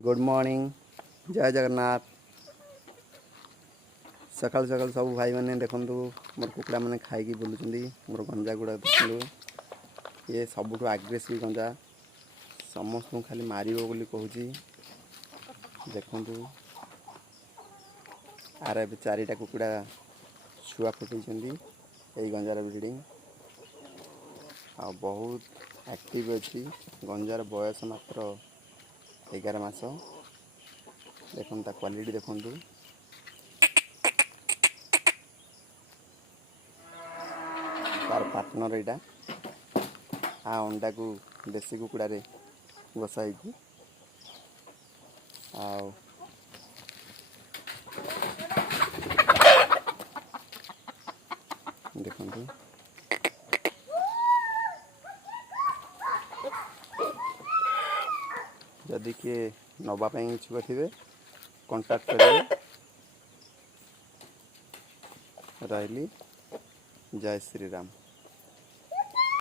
Good morning जय जगन्नाथ। सकाल सकाल सब भाई मैंने देखु मोर कुकड़ा मैंने खाई बुलूँ मोर गंजा गुड़ा देखु ये सबुठ आग्रेसिव गंजा समस्त खाली मार बोली कहूँ देखु आर ए चारिटा कुकड़ा छुआ फुटे यही गंजार ब्रिडिंग आ बहुत एक्टिव अच्छी गंजार बयस मात्र 11 मास देखो क्वालिटी देखु तार पार्टनर यहाँ आ अंडा को देसी कुकड़ा बसाई देखु जदि किए नवापाई इच्छुक थे कंटाक्ट करेंगे। रही जय श्री राम।